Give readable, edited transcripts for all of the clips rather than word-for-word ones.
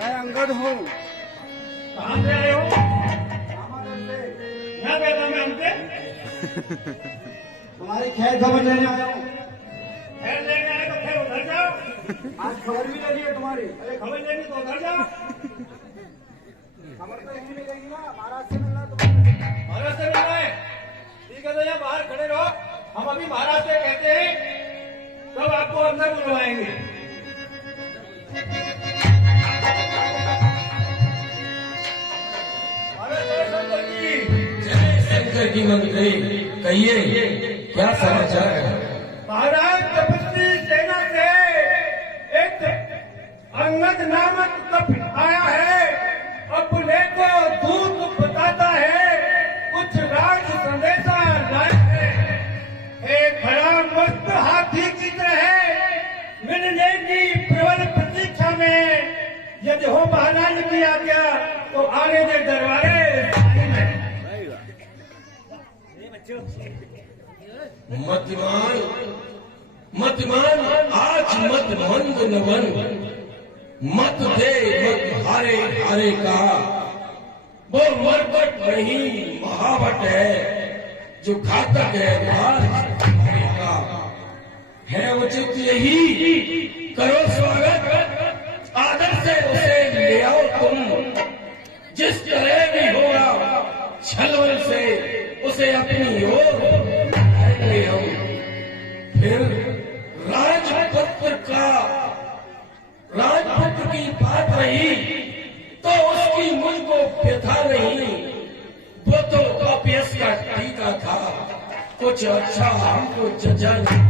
मैं अंगद हूँ। कहाँ से आए हो? रामानंद से। क्या कहता मैं हमसे? तुम्हारी खैर खबर लेने आया हूँ। खैर लेने आए तो खैर उधर जाओ। आज खबर भी लेनी है तुम्हारी। अरे खबर लेनी तो उधर जाओ। खबर तो यहीं मिलेगी ना, महाराज से मिलना तुम्हारे। महाराज से मिलना है? ठीक है तो यहाँ बाहर खड़े रहो, हम अभी महाराज से कहते हैं तब आपको अंदर बुलवाएंगे। जय शंकर की मंत्री, कहिए क्या समाचार है? महाराज तपस्वी सेना से एक अंगद नामक कपट आया है, अपने को दूत बताता है, कुछ राज संदेशा लाया है। एक बड़ा मस्त हाथी की तरह मिलने की प्रबल प्रतीक्षा में, यदि हो महाराज की आज्ञा तो आने दे दरबारे। मतिमान मतिमान आज मत मंद न बन, मत दे मत हारे हारे का। वो मरकट नहीं महावट है, जो घातक है मार का। है उचित यही करो स्वागत, आदर से उसे ले आओ तुम। जिस तरह भी होगा छलवल से उसे अपनी ओर लाएंगे हम। फिर राजपुत्र की बात रही तो उसकी मुझको व्यथा नहीं, वो तो अपयश का टीका था, कुछ अच्छा हमको जजा नहीं।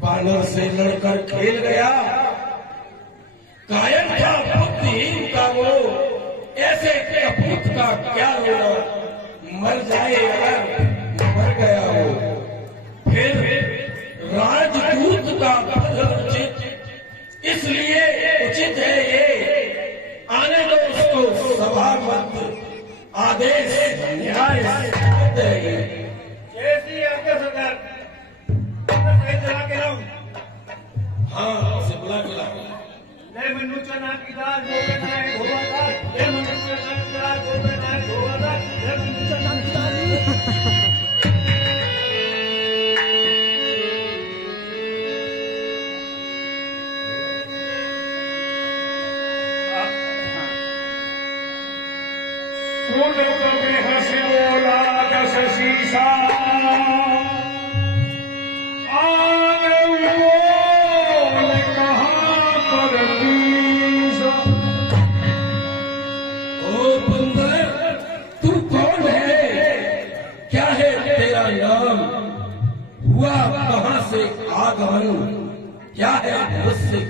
बानर से लड़कर खेल गया, कायर था बुद्धिहीन का वो, ऐसे कपूत का क्या रोना, मर जाए अगर मर गया वो। फिर राजदूत का पद उचित, इसलिए उचित है ये, आने दो उसको सभा मत, आदेश न्याय है ये। जैसी आज्ञा सरकार, चला के लाऊं। हाँ उसे बुला के लाओ। ले मनुष्य नाथ की दाल गोबे नाय धोवा दाल, ले मनुष्य नाथ की दाल गोबे नाय धोवा दाल, ले मनुष्य नाथ की दाल। सुन कभी हंसी बोला दस शीशा, हुआ कहां से आगमन, क्या है मुझसे?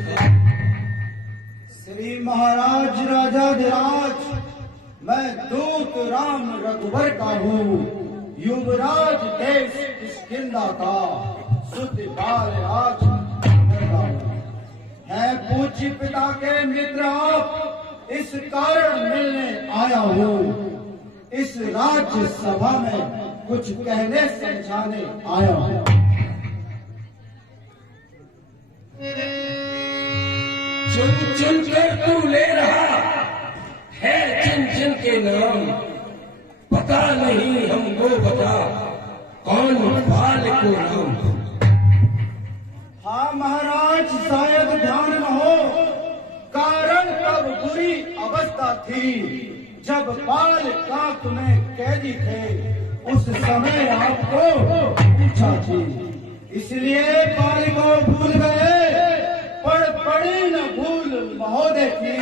श्री महाराज राजाधिराज, मैं दूत राम रघुवर का हूँ, युवराज देश किष्किंधा का, सुत बाल राज है। पूज्य पिता के मित्र आप, इस कारण मिलने आया हूँ। इस राज्य सभा में कुछ कहने समझाने आया हूँ। चुन चुन कर तू ले रहा है जिन जिन के नाम, पता नहीं हमको बता कौन बाल को नाम। हाँ महाराज, शायद ध्यान न हो, कारण तब बुरी अवस्था थी जब बाल काक में कैदी थे, उस समय आपको पूछा थी, इसलिए बाल को भूल गए। पर पड़ी न भूल महोदय की,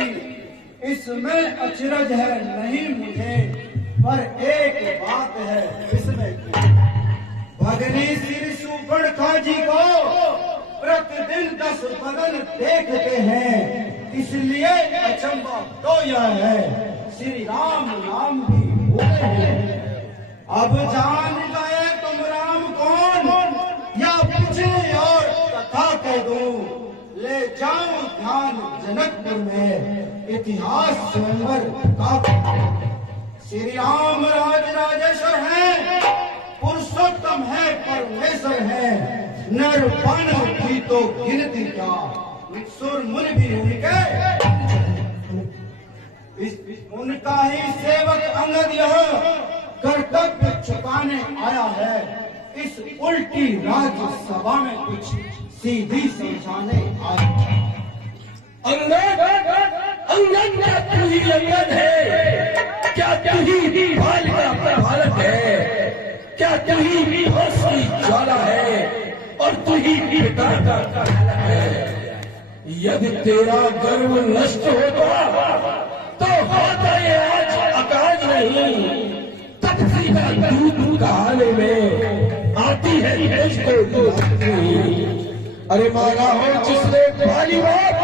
इसमें अचरज है नहीं मुझे, पर एक बात है इसमें की। भगनी श्री सुपर्णखा जी को प्रतिदिन 10 बदन देखते हैं, इसलिए अचंबा तो यह है, श्री राम नाम भी बोले हैं। अब जान गए तुम राम कौन, या पूछे और कथा कह दूं। ले जाऊं ध्यान जनकपुर में, इतिहास स्वयंवर का। श्री राम राजेश्वर है, पुरुषोत्तम है, परमेश्वर है, नर बानर की तो गिनती क्या, सुर मुनि भी उनके उनका ही सेवक अंगद यह कर्तव्य चुकाने आया है। इस उल्टी राज्यसभा में कुछ सीधी समझाने आया है। अंगद अंगद क्या तू ही अंगद है? क्या तू ही बाल का प्रभारक है? क्या तू ही होश की ज्वाला है और तू ही पिता का कालक है? यदि तेरा गर्व नष्ट होता तो होता ये आज आकाश नहीं, तपसी का दूध कहाने में आती है मुझको नहीं। अरे मांगा हो जिसने पाली बात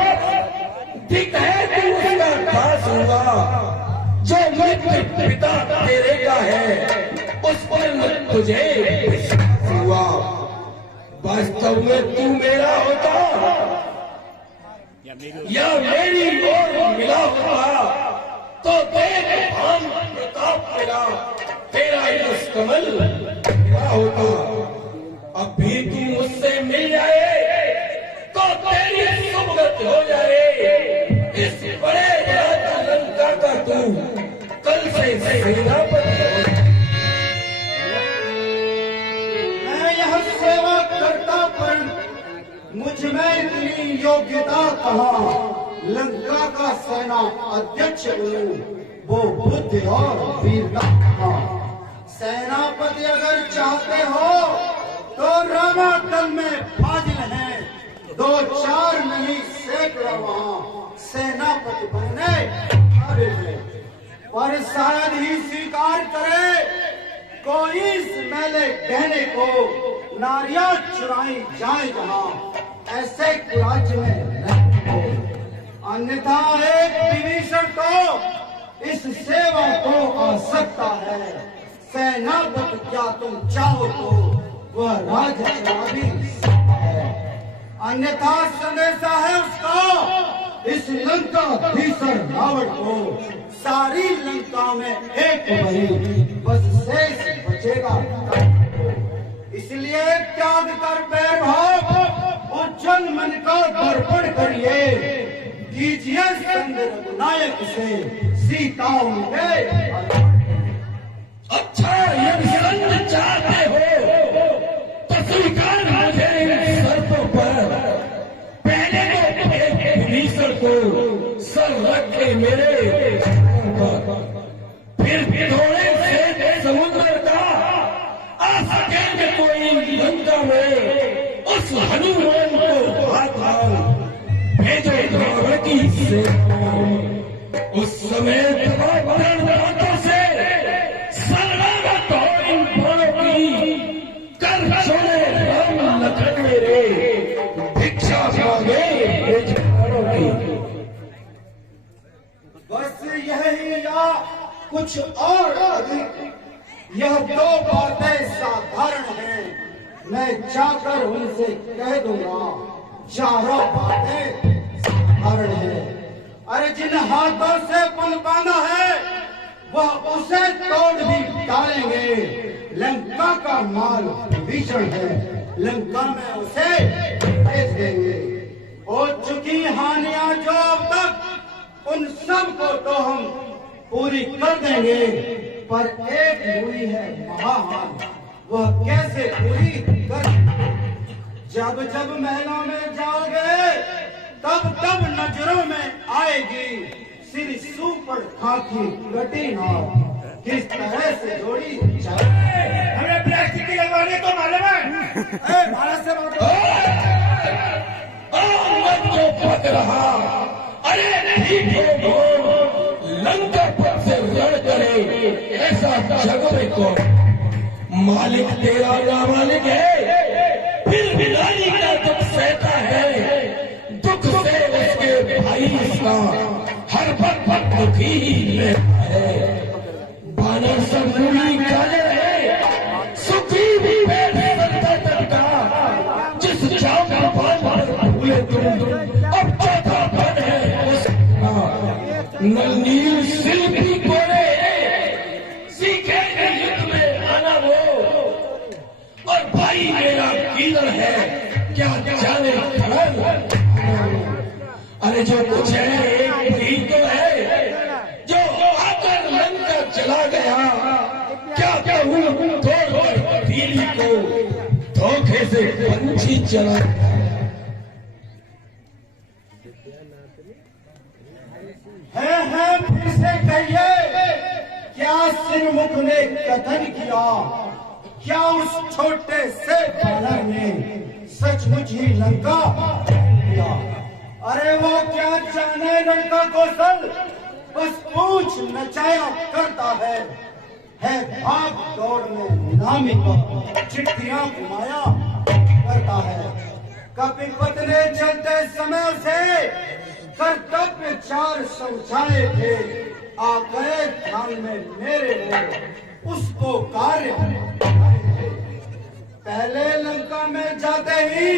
ठीक है तू उसका दास हुआ। जो मृत्यु पिता तेरे का है उस पर तुझे विश्वास हुआ। वास्तव में तू मेरा होता या मेरी ओर मिला होता तो देख हम प्रताप तेरा तेरा यश कमल मेरा होता। अब भी तू मुझसे मिल जाए तो तेरी सुगत हो जाए। इस बड़े राज्य लंका का तू कल से सेनापति हो। मैं यह सेवा करता पर मुझ में इतनी योग्यता कहाँ। लंका का सेना अध्यक्ष हूँ, वो बुद्धि और वीरता कहाँ। सेनापति अगर चाहते हो तो रामातल में फाजिल हैं, 2-4 नहीं सैकड़ों वहाँ सेनापति बनने काबिल है। पर शायद ही स्वीकार करे कोई इस मेले कहने को नारियां चुराई जाए जहाँ ऐसे राज्य में नहीं हो। अन्यथा एक विभीषण तो इस सेवा को आ सकता है। सेनापति क्या तुम चाहो तो वह राज्य चला भी सकता है। अन्यथा संदेशा है उसका इस लंका भीषण रावण को। सारी लंका में एक वही बस शेष बचेगा। इसलिए त्याग कर बैर भाव उज्जवल मन का दर्पण करिए। दीजिए संग रघुनायक से सीता उनके। अच्छा यदि संग चाहते हो तो स्वीकार मुझे इन शर्तों पर। पहले तो विभीषण को सर रख के मेरे फिर थोड़े से समुद्र का आ सकेंगे कोई लंका में उस हनुमान को हाथ भेजो द्रौपदी से। उस समय हाथों से शरणागत हो इन बाणों की। कर छोड़े राम लखन मेरे भिक्षा मांगे बेचारों की। बस यही या कुछ और अधिक। यह 2 बातें साधारण हैं, मैं जाकर उनसे कह दूंगा। 4 बातें साधारण है। अरे जिन हाथों से पुल बांधा है वह उसे तोड़ भी डालेंगे। लंका का माल भीषण है, लंका में उसे भेज देंगे। हो चुकी हानियां जो अब तक उन सब को तो हम पूरी कर देंगे। पर एक हुई है महाहानि, वह कैसे पूरी कर। जब जब महलों में जाओगे तब तब नजरों में आएगी सिर सूपड़ खाकी कटी नाव किस तरह से जोड़ी जाए। हमें प्लास्टिक की लगवाने को मालूम है। भारत से बात को पक रहा। अरे ठीक हो लंका पर से रण करे ऐसा जग में कौन। मालिक तेरा ना मालिक है फिर बिलाली का दुख सहता है। दुख से उसके भाई इसका हर वक्त दुखी रहता है। बानर सब मूली काले रहे सुखी भी जिस जाम का पान हुए तुम अब चौथा पद है उसका। नंदील शिल्पी कोरे सीखे युद्ध में आना वो और भाई मेरा कीलर है क्या जाने खड़ल। अरे जो कुछ है एक ही तो है जो धोखे से पंछी चला। है फिर से कहिए, क्या सिरमुख ने कथन किया? क्या उस छोटे से बालक ने सचमुच ही लंका किया? अरे वो क्या जाने लंका कौशल, बस पूछ नचाया करता है भाग दौड़ में नीलामी पर चिट्ठियां घुमाया करता है। कपिपत ने चलते समय से कर्तव्य 4 समझाए थे, आ गए ध्यान में मेरे वो उसको कार्य थे। पहले लंका में जाते ही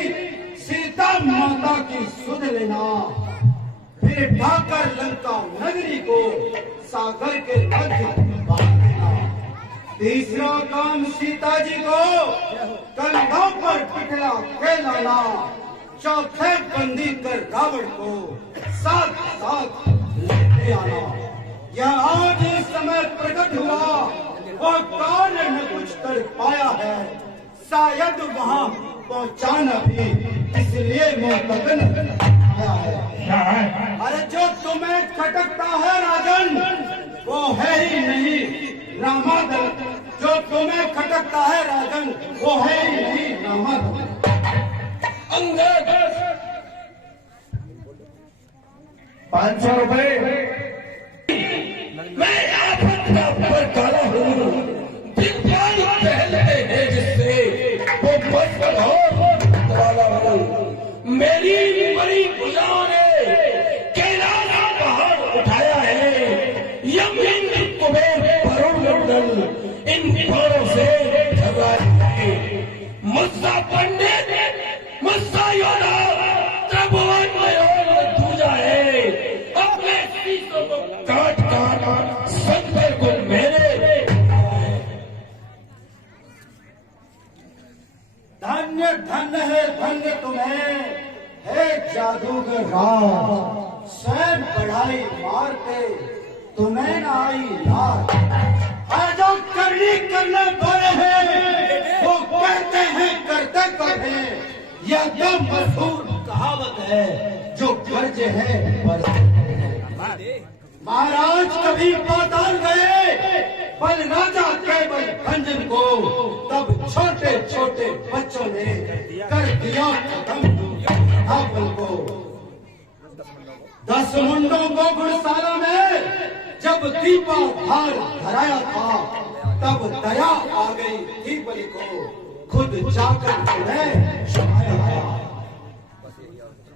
सीता माता की सुध लेना, फिर ढाकर लंका नगरी को सागर के मध्य बांध देना। तीसरा काम सीता जी को कंधों पर बिठला के लाना, चौथे बंदी कर रावण को साथ साथ लेते आना। यह आज इस समय प्रकट हुआ, वो कार्य न कुछ कर पाया है, शायद वहाँ पहुँचाना भी इसलिए मोहतकन आया है। अरे जो तुम्हें खटकता है राजन, वो है ही नहीं रामादल। जो तुम्हें खटकता है राजन, वो है ही नहीं रामादल। अंगद 500 रुपए। मैं आफत का परकाला हूँ, दिग्पाल टहलते हैं जिससे वो मस्त हो वाला हूँ। मेरी बड़ी भुजाओं ने कैलाश पहाड़ उठाया है, यम इंद्र कुबेर वरुण मंडल इन पहाड़ों से झगड़ा है। मुस्सा पंडित मुस्सा योद्धा त्रिभुवन में दूजा है, अपने शीशों को काट काट संकर को मेरे। धन्य धन्य है धन्य तुम्हें, है जादूगर राज। स्वयं बढ़ाई मारते तुम्हें न आई लाज। जो करनी करने वाले हैं, वो कहते हैं करते कब है। यह तो मशहूर कहावत है, जो कर्ज है महाराज कभी पाताल गए, बल राजा केवल भंजन को, तब छोटे छोटे बच्चों ने कर दिया खत्म धापन को। 10 मुंडों को गुड़साला में जब दीपा भार धराया था, तब दया आ गई थी बलि को, खुद जाकर तुम्हें क्षमाया था।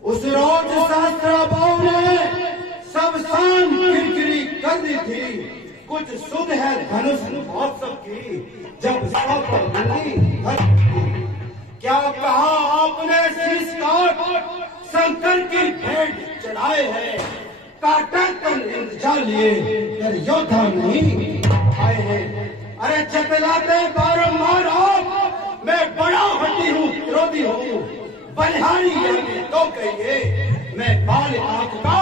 उस रोज सहस्त्राबाऊ ने सब शान किरकिरी कर दी थी, कुछ सुध है धनुष महोत्सव की, जब सौ पर मिली क्या कहा आपने शीश काट शंकर की भेंट चढ़ाए हैं। काटा कर इंतजार लिए कर योद्धा नहीं आए हैं। अरे चतलाते बारंबार आप, मैं बड़ा हड्डी हूँ क्रोधी हूँ, बलिहारी तो कहिए मैं बाल आपका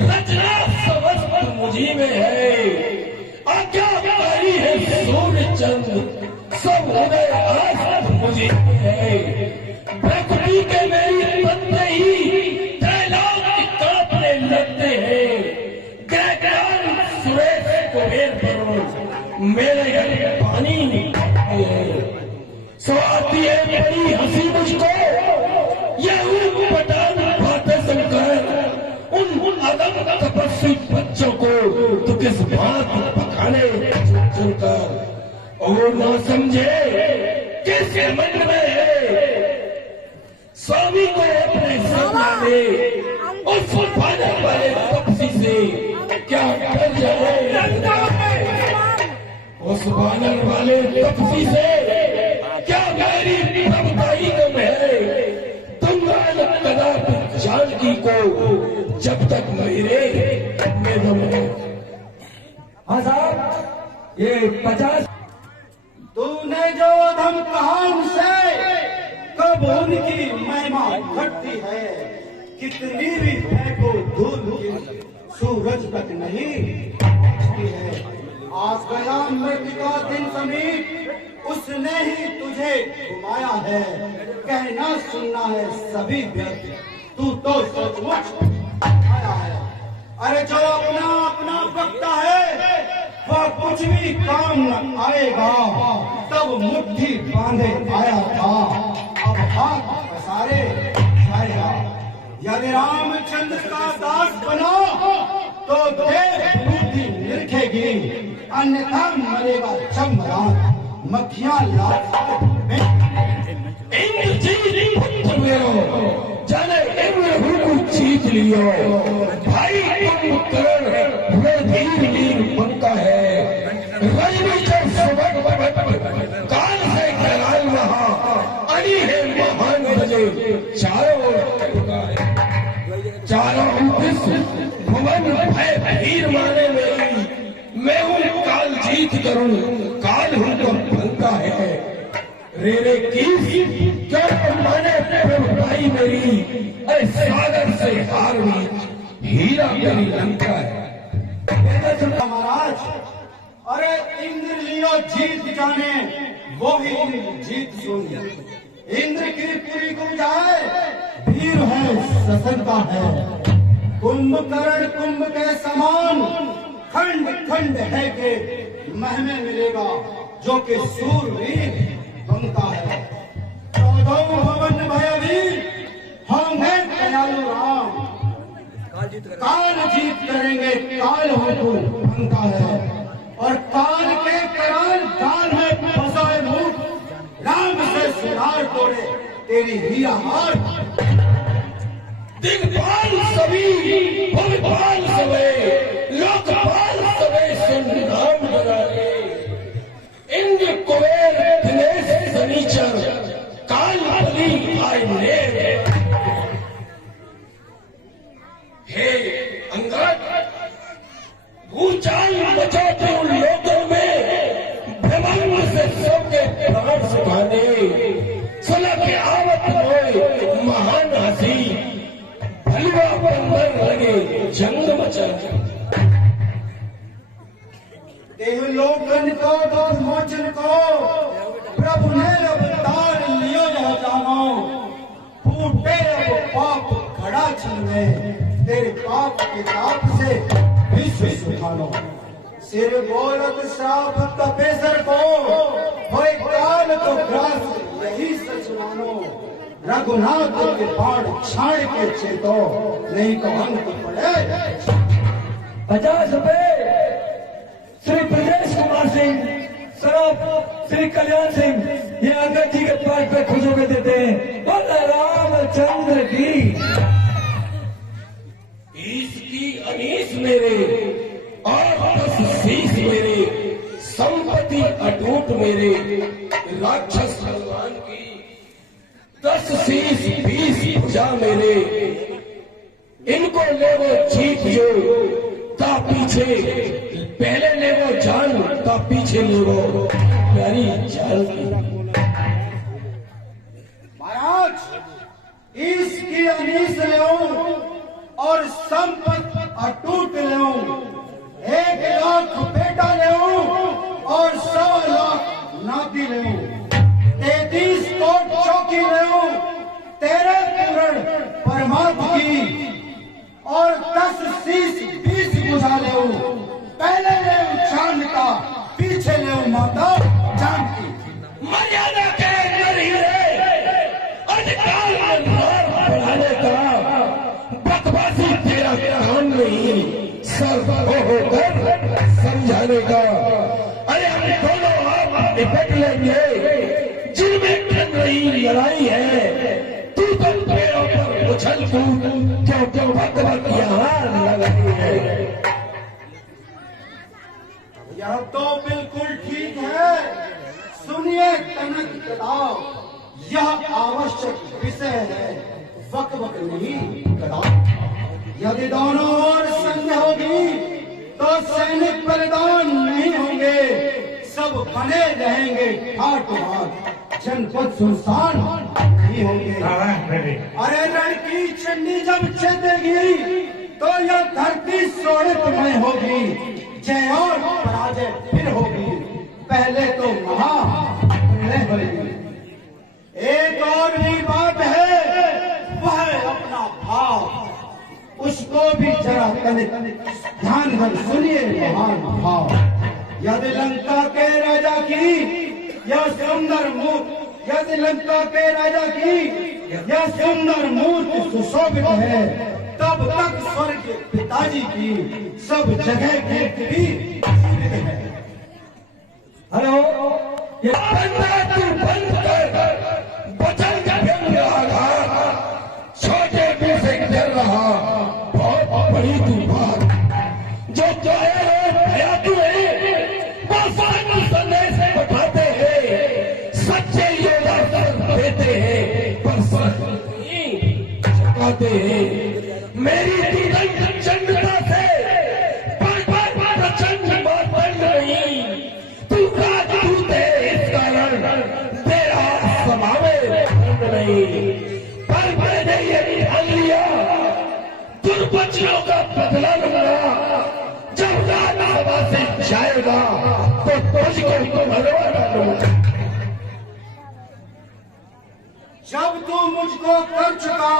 रचना समस्त मुझी में है, आज्ञाकारी है सूर्य चंद्र, सब उदय आज मुझी में है। प्रकृति के मेरी पत्ते ही त्रैलोक कांपने लगते हैं, ग्रहण सुरेश कुबेर पर मेरे घर पानी सो आती है बड़ी हंसी मुझको। यह पठान बातें सुनकर उन अदम तपस्वी बच्चों को तो किस बात पकाने चुनकर और न समझे किस मन में है। स्वामी को अपने सामने उस पाने वाले तपसी से क्या कर जाए, उस बानर वाले तपसी से क्या मेरी प्रभुताई कम है। तुम कदापि जानकी को जब तक मेरे में दम है। हाँ साहब, ये 50। तूने जो अधम कहा उनसे, कब उनकी महिमा घटती है। कितनी भी फेंको धूल सूरज तक नहीं पहुंचती है। आ गया मृत्यु का दिन समीप, उसने ही तुझे घुमाया है। कहना सुनना है सभी व्यर्थ, तू तो सचमुच आया है। अरे जो अपना अपना बकता है वह कुछ भी काम न आएगा। तब मुट्ठी बांधे आया था, अब हाथ पसारे जाएगा। यदि रामचंद्र का दास बना तो देव बुद्धि निरखेगी, अन्यथा मरेगा चमरान मक्खियां लात में। जाने इम्र जीत लियो भाई, करण धीर लीन बनता है। रजनी जब सुबह काल से कराल वहां अड़ी है महान बजे, चारों भवन भय भीर माने मेरी। मैं हूँ काल जीत करूं, काल हूँ तो बनता है। रे की क्या माने भाई मेरी, अरे सागर से हार भी हीरा मेरी लंका है। महाराज, अरे इंद्र लियो जीत जाने, वो ही इंद्र जीत सुनिए। इंद्र की पुरी को जाए, भीर है ससरता है। कुंभकर्ण कुंभ के समान, खंड खंड है के महमे मिलेगा, जो कि सूरवीर बनता है। चौदह भवन भयवीर होंगे दयालु राम, काल जीत करेंगे, काल हो बनता है। और काल के कराल काल में फंसाए मुख, राम से सुधार तोड़े तेरी हीरा हार। दिग्पाल सभी भगवान सवे, लोकपाल सवे सुन नाम लगाए। इंद्र कुबेर दिनेश शनिचर, काल बली आए ने। हे अंगद, भूचाल मचाते उन लोगों में, ब्रह्मांड से सबके प्राण सुखाने। सुना के आवत होए महान हसी, भलवा बंधन लगे जंग मचा। देवलोकन को दुख मोचन को प्रभु ने अवतार लियो यह जानो। फूटे अब पाप खड़ा छिलने, तेरे पाप के ताप से विश्व सुखानो। सिर बोलत श्राप तपेसर को, होए काल तो ग्रास यही सच मानो। रघुनाथ के बाण छाड़ के चेतो, नहीं तो अंत पड़े। 50 रुपए श्री ब्रजेश कुमार सिंह, सराफ श्री कल्याण सिंह, ये अंगद जी के पास पे खुश होकर देते हैं। बोला रामचंद्र की। इसकी अनीस मेरे और 10 शीश मेरे, संपत्ति अटूट मेरे। राक्षस भगवान की 10 शीश 20 भुजा मेरे। इनको ले वो जीत जो ता पीछे, पहले ले वो जान ता पीछे ले वो प्यारी जान की। महाराज, इसकी अनीस ले और संपत्ति अटूट ले। 1 लाख बेटा ले और 100 लाख नाती ले। 33 कोट चौकी ले, तेरे पूर्ण परमात्मा की। और 10 शीश 20 बुझा ले। पहले ले चांद का, पीछे ले माता चांद की। मर्यादा के अंदर ही रहे, अधिकार में मार बढ़ाने का बकवासी तेरा काम नहीं, सर होकर समझाने का। अरे हम दोनों आप निपट लेंगे, जिनमें ठन रही लड़ाई है। तू तो पेड़ों पर उछल कूद क्यों बकबक यहाँ लगाई है। यह तो बिल्कुल ठीक है। सुनिए कनक कदाव, यह आवश्यक विषय है, वक नहीं कदाव। यदि दोनों ओर संधि होगी तो सैनिक बलिदान नहीं होंगे, सब बने रहेंगे ठाट बाट, जनपद सुनसान नहीं होंगे। अरे रण की चंडी जब चेतेगी तो यह धरती शोणितमय होगी। जय और पराजय फिर होगी, पहले तो महाप्रलय होगी। एक और भी बात है, वह है अपना भाव, उसको भी जरा तनिक ध्यान कर सुनिए महान भाव। यदि लंका के राजा की यह सुंदर मूर्ति, यदि लंका के राजा की यह सुंदर मूर्ति सुशोभित है, तब तक स्वर्ग पिताजी की सब जगह कीर्ति भी जीवित है। हेलो, ये तू बंद कर, बचन का फिर रहा, छोटे मुंह से डर रहा, बहुत बड़ी तू बात जो भया तू है, वो सारे संदेश बताते हैं, सच्चे योद्धा देते हैं, पर सच नहीं चुकाते हैं। मेरी तुरंत चंडता से प्रचंड बात बन नहीं, तू राजदूत है, इस कारण तेरा समावे नहीं। पर मैंने ये ध्यान लिया, दुर्वचनों का बदला लूंगा, जब राज्यसभा से जाएगा तो तुझको भरवा डालूंगा। जब तू मुझको कर चुका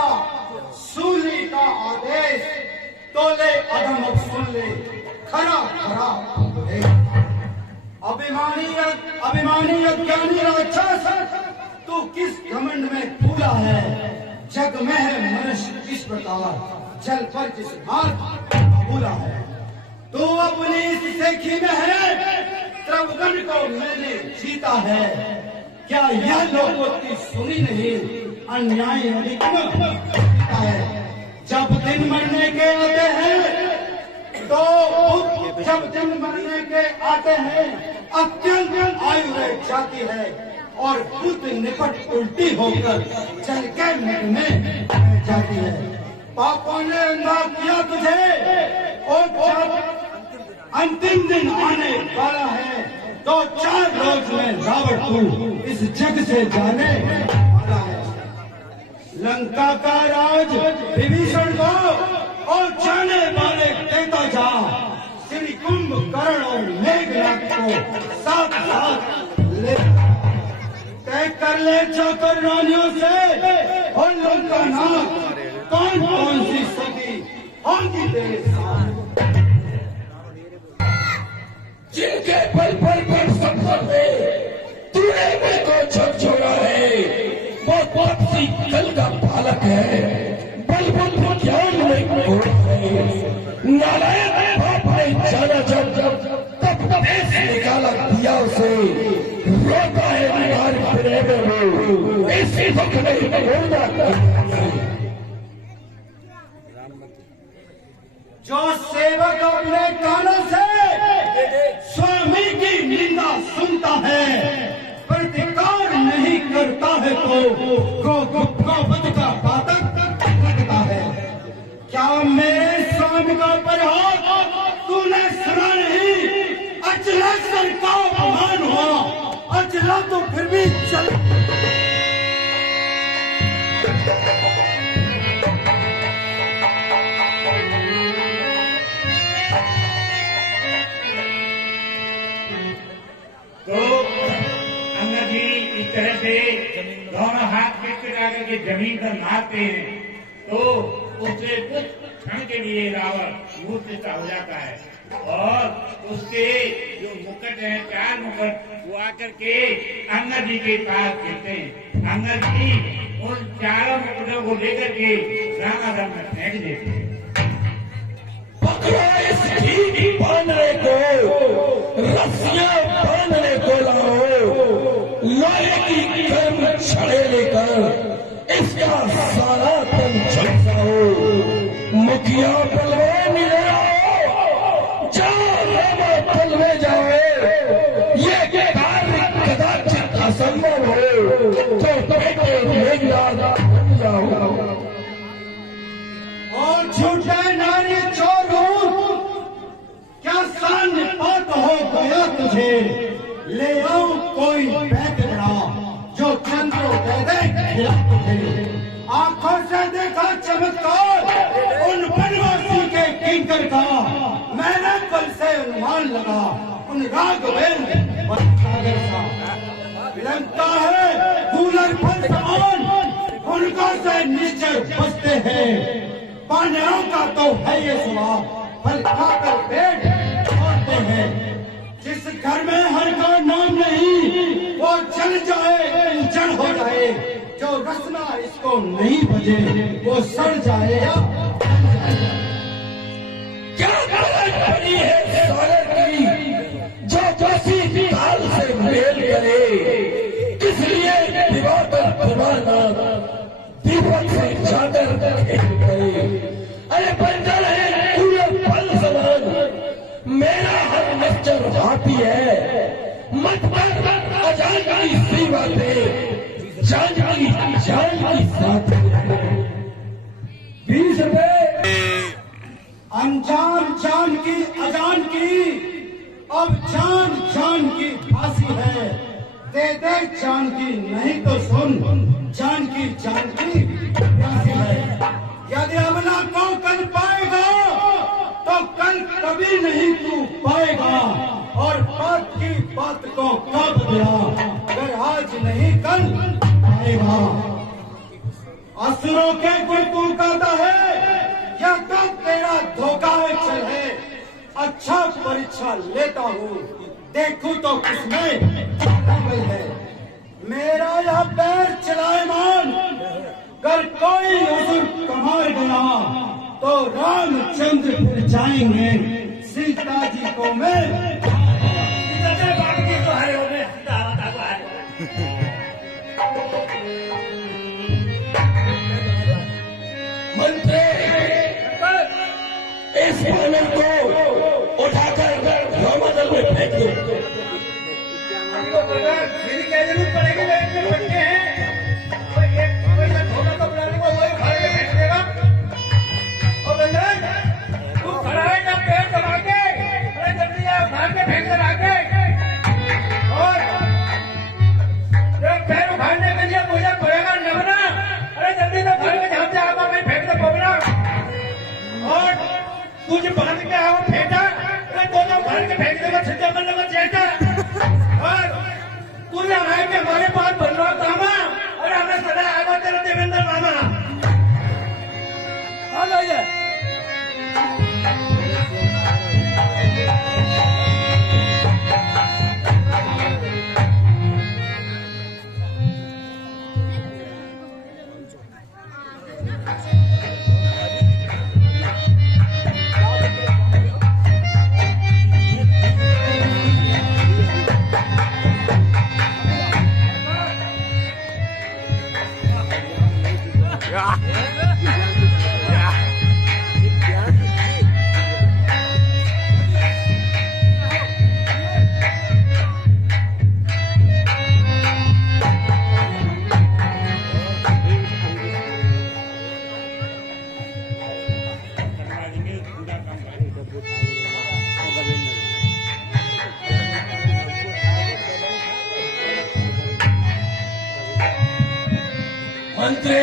सूली का आदेश, तो ले अधम अब सुन ले खरा खरा उपदेश। अभिमानी अज्ञानी राक्षस, तू किस घमंड में फूला है, जग में है मनुष्य किस प्रकार, जल पर किस हाथ भूला है। तू अपनी इस सेखी में है, त्रिभुवन को मैंने जीता है, क्या यह लोगों की सुनी नहीं, अन्याय अधिक है। जब दिन मरने के आते हैं तो जब दिन मरने के आते हैं, अत्यंत आयु रह जाती है और बुद्ध निपट उल्टी होकर चल के में जाती है। पापों ने अंधा किया तुझे और जब अंतिम दिन आने वाला है तो 4 रोज में रावण तू इस जग से जाने वाला है। लंका का राज विभीषण को और जाने वाले देता जा, श्री कुंभकर्ण और मेघनाथ को साथ साथ ले तय कर ले जाकर रानियों से, और लंका नाथ कौन कौन सी सदी होंगी तेरे साथ। जिनके पल पल पर सफर में तूने मुझको झकझोरा है, वो पक्षी कल का बालक है, बलबुल ज्ञान में घोड़ा है। नारायण बाप ने जाना जब तब देश निकाला दिया उसे, रोता है निगार फिरे में, इसी दुख में रोना जो सेवक अपने कानों से स्वामी की निंदा सुनता है, प्रतिकार नहीं करता है तो गौवध का पातक लगता है। क्या मेरे स्वामी का परिहार तूने सुना नहीं? अचला सर का अपमान हुआ, अचला तो फिर भी चल। तो अन्ना जी इस तरह से दोनों हाथ पीछे डाल के जमीन पर मारते हैं, तो उससे कुछ क्षण के लिए रावण मूर्छित हो जाता है, और उसके जो मुकुट हैं, 4 मुकुट, वो आकर के अन्ना जी के पास गिरते हैं। अन्ना जी उन 4 मुकुटों को लेकर के रामाधन में फेंक देते हैं। पकड़ो इस घी बांधने को, रस्सियां बांधने को लाओ, लोहे की गर्म छड़े लेकर इसका सारा तन झलसाओ। मुखिया पलवान ले आओ, जाओ रामा पलवे जाओ, ये कार्य कदाचित असंभव हो तो बेटे मेघनाथ बन जाओ। और झूठे नारी चोर हूँ, क्या सान्य पात हो गया तुझे? ले आओ कोई बैठ बड़ा जो चंद्रोदय दे खिला तुझे। आंखों से देखा चमत्कार उन बनवासी के किंकर का, मैंने बल से अनुमान लगा उन राघवेंद्र सागर सा लगता है कूलर फल समान उनका से निश्चय बसते हैं। पांडवों का तो है ये स्वभाव फल खाकर पेट छोड़ते हैं। जिस घर में हर का नाम नहीं वो जल जाए जड़ हो जाए। जो रसना इसको नहीं बजे वो सड़ जाए या क्या गलत पड़ी है सागर की जो किसी काल से मेल करे। किस लिए दिवाकर पुराना दीपक से जाकर खेल करे। अरे बंजर है पूरे पल समान मेरा हर निश्चर हाथी है। मत कर अजान की सी बातें जान की साथ 20 रुपए अनजान जान की अजान की अब जान जान की फांसी है। दे दे जान की नहीं तो सुन जान की प्यासी है। यदि अमला को कल पाएगा तो कल कभी नहीं तू पाएगा। और बात की बात को कब दिया अगर आज नहीं कल पाएगा। असुरों के कोई तू कहता है या तो तेरा धोखा है चल है। अच्छा परीक्षा लेता हूँ देखूं तो किसमें डबल है। मेरा यह पैर चलाएमान कर कोई असुर कमार गया तो रामचंद्र फिर जाएंगे सीता जी को मैं मंत्री इस पैनल को उठाकर रामदल में फेंक दो। मेरी क्या जरूरत पड़ेगी लेकिन बच्चे हैं कोई धोखा तो बुलाने को वही उखाड़ के फेंक देगा। और बंदर तू खड़ा है ना पेड़ दबा के अरे जल्दी आ उखाड़ के फेंक दे आगे। और जब पैर उखाड़ने के लिए मुझे पड़ेगा नमना अरे जल्दी से घर में जहाँ से आगा मैं फेंक दे पोगना। और तुझे बांध के आओ फेंटा अरे दोनों उखाड़ के फेंक देगा छिट्टे मन लगा चेटा। और तूने आए के हमारे पास बनवा कामा और हमें सदा आगा तेरा देवेंद्र मामा आ जाइए। मंत्री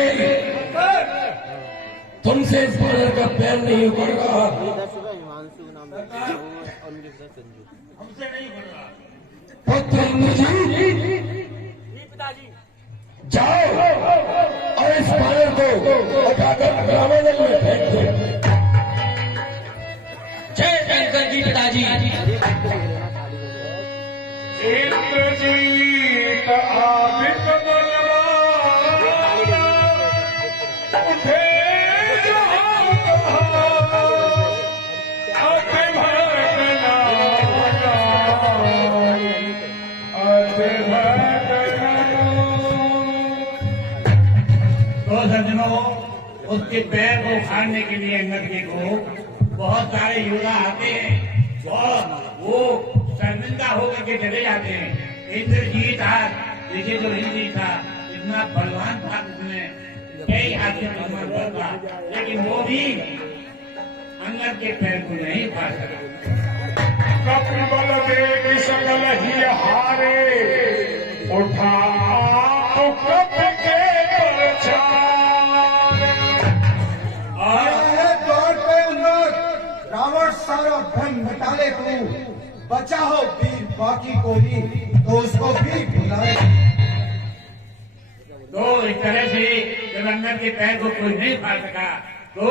तुमसे इस पैनल का पैर नहीं उखड़ रहा। हमसे नहीं बन रहा। पुत्र इंद्रजीत जाओ और इस पैनल को उठाकर रामदल में फेंक दो। जय शंकर जी पिताजी। इंद्रजीत आदित्य बलवान उठे जहाँ अति भगना अति भगना। तो सज्जनों उसके पैर को उखाड़ने के लिए अंगद जी को बहुत सारे योद्धा आते हैं और वो शर्मिंदा होकर के चले जाते हैं। इंद्रजीत था देखिए जो हिंदी था इतना बलवान था उसमें कई हाथी था लेकिन वो भी अंगद के पैर को नहीं पा सका। कपिल बल देवी सकल ही हारे उठा कप के दौर पे अंदर रावण सारा का भ्रम मिटा ले तू, बचा हो वीर बाकी कोई तो उसको भी बुलाए। तो इस तरह से जब अंगद के पैर को कोई नहीं फाड़ सका तो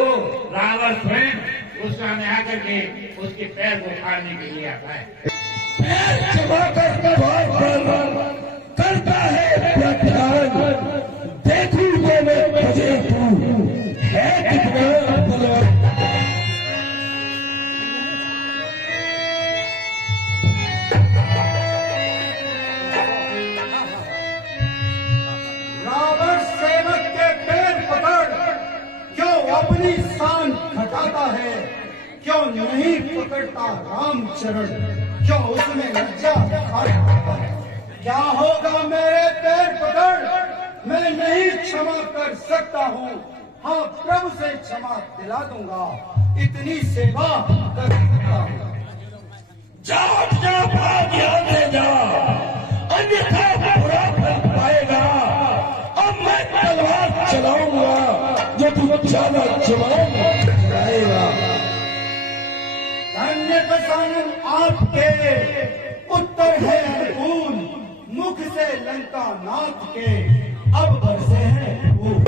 रावण स्वयं उस सामने आकर के उसके पैर को फाड़ने के लिए आता है। पैर चबाकर द्वार पर करता है व्याख्यान, देखूं तो मैं बजे तू है कितना बलवान। रावण सेवक के पैर पकड़ क्यों अपनी शान घटाता है, क्यों नहीं पकड़ता रामचरण, क्यों उसमें लज्जा दिखाता है। क्या होगा मेरे पैर पकड़, मैं नहीं क्षमा कर सकता हूँ, हाँ प्रभु से क्षमा दिला दूंगा, इतनी सेवा कर सकता हूँ। जा भाग यहाँ से जा, अन्यथा बुरा फल पाएगा। अब मैं तलवार चलाऊंगा जो तू ज्यादा चलाएगा। धन्य दशानन आपके उत्तर है अनुकूल, मुख से लंका नाथ के अब बरसे हैं फूल।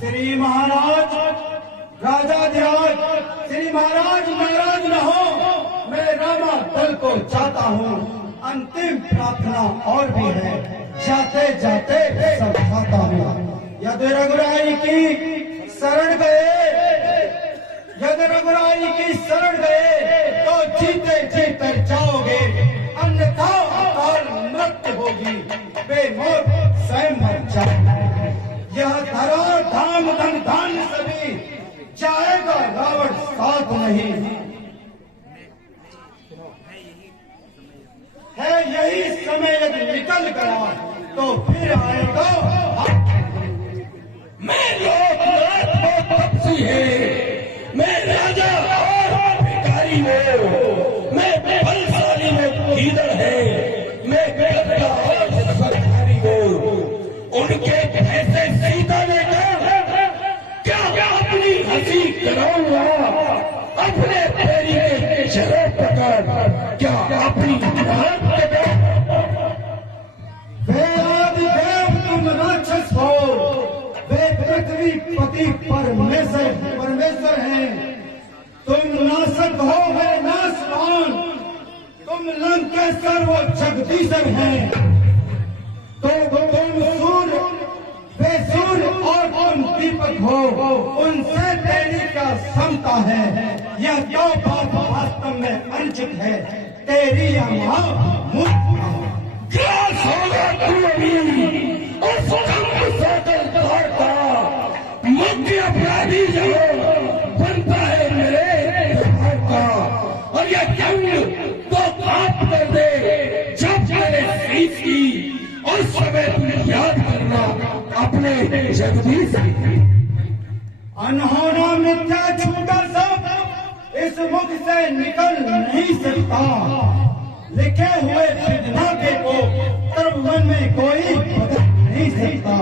श्री महाराज राजाधिराज, श्री महाराज नाराज न हो, मैं रामा दल को चाहता हूँ, अंतिम प्रार्थना और भी है, जाते जाते सब खाता हूँ। यदि रघुराई की शरण गए, यदि रघुराई की शरण गए तो जीते जीते जाओगे, अन्यथा अकाल मृत्यु होगी, बेमौत स्वयं मर जाओगे। यह धरा धाम धन धान्य सभी जाएगा, रावण साथ नहीं है। यही समय यदि निकल गया तो फिर आएगा। मैं लोकनाथ को तपसी है, मैं राजा और भिखारी हूँ, मैं बलशाली में कीदड़ है, मैं गद्दा और सरकारी हूँ। उनके ऐसे सीता ने कहा क्या अपनी हंसी कराऊंगा, अपने पैरी के चेहरे पकड़ क्या अपनी नाक कटाऊंगा। वे आदिदेव तुम राक्षस हो, वे पृथ्वी पति परमेश्वर हैं, तुम नासक हो वे नाशवान, तुम लंकेश्वर वो जगदीश्वर हैं, तुम सूर्य वे सूर्य और तुम दीपक हो, उनसे तेरी क्या क्षमता है। यह दो बात वास्तव में अनुचित है, तेरी यहाँ ग्रास होगा तू अभी उस कम सोकर दौड़ता, मुख्य अपराधी जो बनता है मेरे दरबार का। और यह जंग तो आप कर दे जब मैंने सीख की, उस समय तुम याद करना अपने जगदीश की। अनहोना मिथ्या झूठा सब इस मुख से निकल नहीं सकता, लिखे हुए विधाते को त्रिभुवन में कोई बदल नहीं सकता।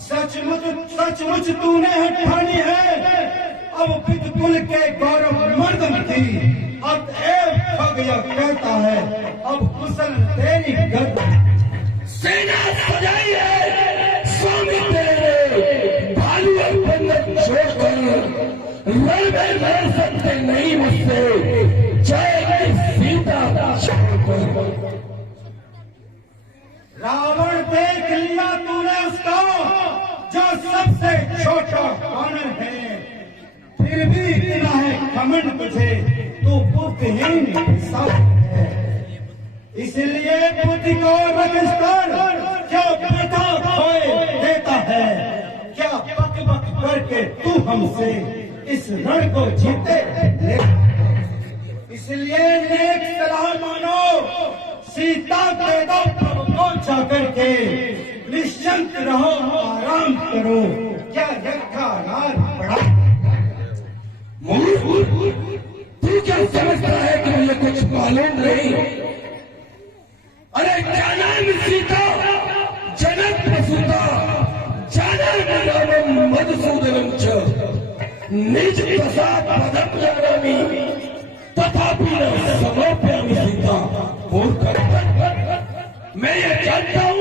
सचमुच तूने है ठानी है, अब पितकुल के गौरव मर्दन थी, अतएव भगया कहता है अब कुशल तेरी गर्दन। सेना सजाई है स्वामी तेरे, भालू और बंदर छोड़कर रण में लड़ सकते नहीं मुझसे, जाएगी सीता छोड़कर। रावण देख लिया तूने उसको जो सबसे छोटा वानर है, फिर भी इतना है घमंड तुझे, तू बुद्धिहीन सब है। इसलिए बुद्धि को रखकर क्या प्रथा खोए देता है, क्या बक बक करके तू हमसे इस रण को जीते ले। इसलिए नेक सलाह मानो, सीता के दो प्रभु को जाकर के, निश्चिंत रहो आराम करो, क्या यज्ञा रात पड़ा। तू क्या समझता है कि मुझे कुछ मालूम नहीं? अरे जानान सीता जनक प्रसूता, जानान रामम मधुसूदनम च, निज प्रसाद पदम जानामि तथा पापी ने समर्प्यामि सीता मूर्ख। मैं ये जानता हूँ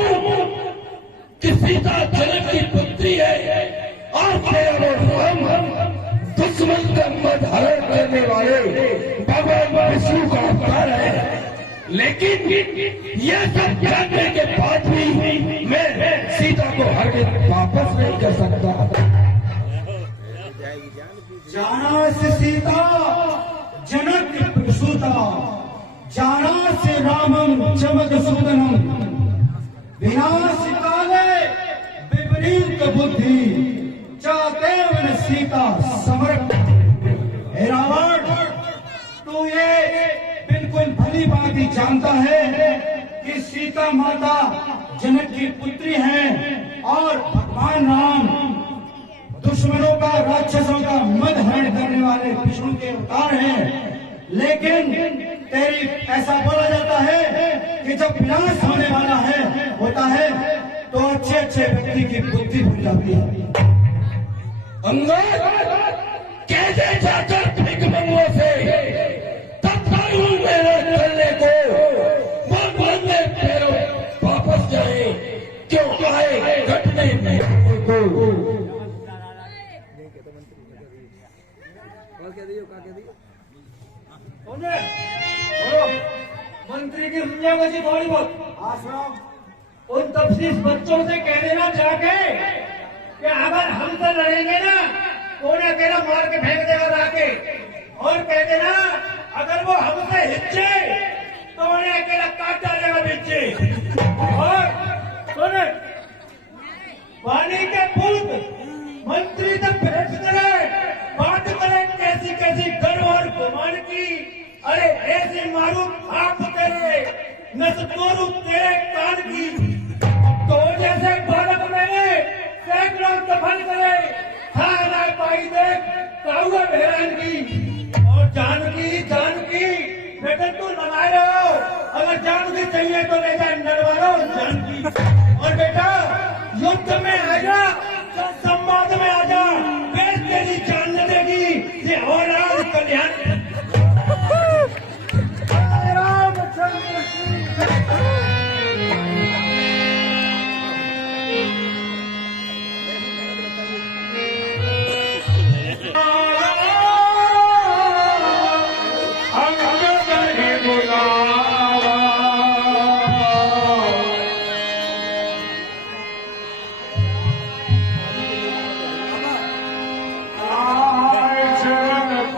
कि सीता जनक की पुत्री है और तेरा वो राम दुश्मन का मद हरण करने वाले भगवान विष्णु का अवतार है। लेकिन ये सब जानने के बाद भी मैं सीता को हर वापस नहीं कर सकता। जाना से सीता जनक प्रसूता, जाना से रामम चमक सुदनम, विनाश काले विपरीत बुद्धि, चाहते वन सीता समर्थ। हे रावण, तू ये बिल्कुल भली बात ही जानता है कि सीता माता जनक की पुत्री है और भगवान राम दुश्मनों का, राक्षसों का मद हरण करने वाले विष्णु के अवतार हैं। लेकिन तेरी ऐसा बोला जाता है कि जब विनाश होने वाला होता है तो अच्छे अच्छे व्यक्ति की बुद्धि भूल जाती है। अंगद कैसे जाकर भिकमंगों से तत्काल मेरे चलने को वो बंदे पैरों वापस जाए, क्यों आए घटने में को। मंत्री की दुनिया बची थोड़ी बहुत। उन तफसीस बच्चों से कह देना जाके कि अगर हम तो लड़ेंगे ना तो उन्हें अकेला मार के फेंक देगा लाके, और कह देना अगर वो हमसे हिच्चे तो उन्हें अकेला काट डालेगा बीचे। और सुने, पानी के पूत मंत्री तक भेज करे, बात करे कैसी कैसी गर्व और गुमान की। अरे ऐसे मारू आप तेरे न तोरू तेरे कान की। तो जैसे बालक मैंने सैकड़ों दफन करे, थाना पाई देख काहुआ बहरान की। और जानकी बेटा तू नवाए रहो, अगर जानकी चाहिए तो ले जा नरवारो जानकी। और बेटा युद्ध में आ जा, संवाद में आ जा, फिर तेरी जान न देगी ये और आज कल्याण।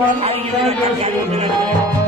आइए